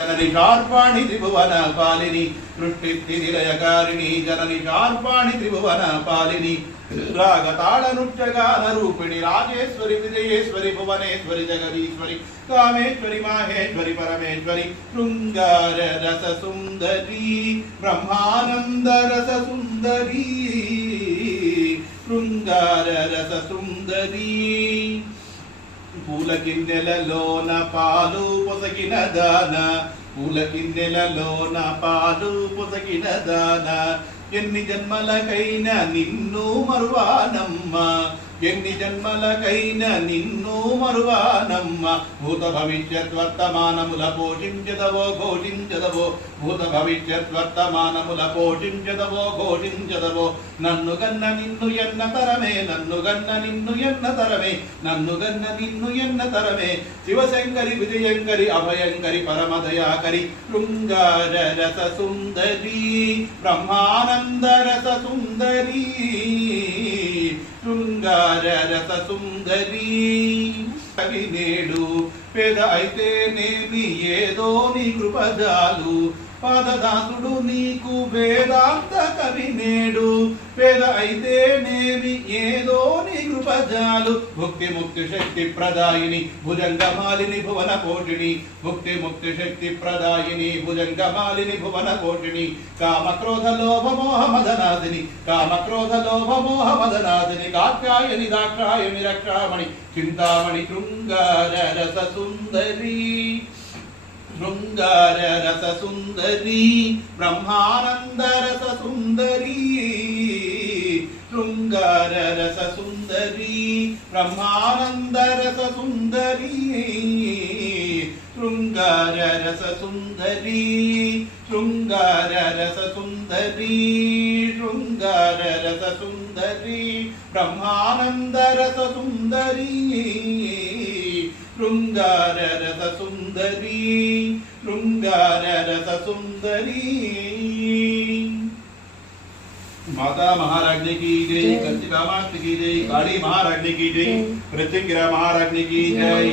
जननी शार्पाणि त्रिभुवन पालिनी सृष्टिस्थितिलयकारिणी जननी शार्पाणि त्रिभुवन पालिनी रागताल नृत्यगान रूपिणी राजेश्वरी विजयेश्वरी भुवनेश्वरी जगदीश्वरी कामेश्वरी माहेश्वरी परमेश्वरी शृंगार रस सुंदरी ब्रह्मानंद रस सुंदरी शृंगार रस सुंदरी పూలకిన్నెలలోన పాలు పొసగిన దాన పూలకిన్నెలలోన పాలు పొసగిన దాన ఎన్ని జన్మలకైనా నిన్ను మరువానమ్మా ఎన్ని జన్మలకైనా నిన్ను మరువానమ్మ భూత భవిష్యత్ వర్తమానముల పోషించదవో ఘోషించదవో భూత భవిష్యత్ వర్తమానముల పోషించదవో ఘోషించదవో నన్ను గన్న నిన్ను ఎన్న తరమే నన్ను గన్న నిన్ను ఎన్న తరమే నన్ను గన్న నిన్ను ఎన్న తరమే శివశంకరి విజయంకరి అభయంకరి పరమదయాకరి శృంగార రస సుందరి బ్రహ్మానంద రస సుందరి శృంగార రస సుందరి కవి నేడు పేద అయితేనేమి ఏదో నీ కృపజాలు పాదదాసుడు నీకు వేదాంత కవి నేడు పేద అయితేనేమి ఏదో నీ కృపజాలు భుక్తి ముక్తి శక్తి ప్రదాయిని భుజంగమాలిని భువన కోటిని భుక్తి ముక్తి శక్తి ప్రదాయిని భుజంగమాలిని భువన కోటిని కామక్రోధ లోభ మోహ మదనాదిని కామక్రోధ లోభ మోహ మదనాదిని కాత్యాయని దాక్షాయని రక్షామణి చింతామణి శృంగార రస సుందరి శృంగార రస సుందరి బ్రహ్మానంద రస సుందరి శృంగార రస సుందరి బ్రహ్మానంద రస సుందరి శృంగార రస సుందరి శృంగార రస సుందరి శృంగార రస సుందరి బ్రహ్మానంద రస సుందరి శృంగార రస సుందరి శృంగార రస సుందరి माता महाराज्ञी की जय, कंचिका माता की जय, काली महाराज्ञी की जय, पृथ्वीगिरा महाराज्ञी की जय।